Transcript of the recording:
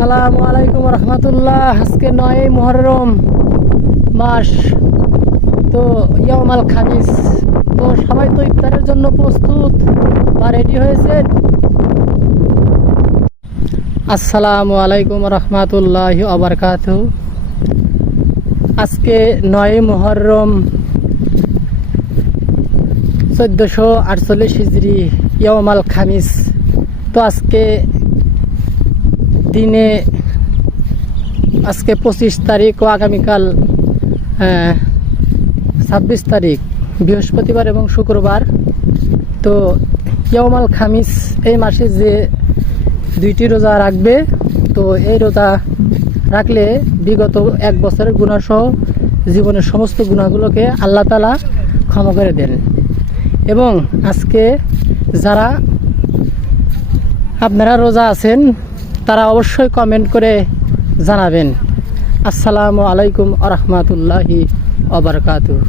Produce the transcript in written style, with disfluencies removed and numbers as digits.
আসসালামু আলাইকুম রহমতুল্লাহ। আজকে 9 মুহররম মাস, তো ইয়াউমাল খামিস। তো সবাই তো ইফতারের জন্য প্রস্তুত বা রেডি হয়েছে। আসসালামু আলাইকুম রহমতুল্লাহি ওয়া বারাকাতুহু। আজকে 9 মুহররম 1448 হিজরি, ইয়াউমাল খামিস। তো আজকে 25 তারিখ ও আগামীকাল 26 তারিখ, বৃহস্পতিবার এবং শুক্রবার। তো ইয়াউমাল খামিস এই মাসে যে 2টি রোজা রাখবে, তো এই রোজা রাখলে বিগত 1 বছরের গুনাহসহ জীবনের সমস্ত গুনাহগুলোকে আল্লাহ তাআলা ক্ষমা করে দেন। এবং আজকে যারা আপনারা রোজা আছেন তারা অবশ্যই কমেন্ট করে জানাবেন। আসসালামু আলাইকুম ওয়া রাহমাতুল্লাহি ওয়া বারাকাতুহু।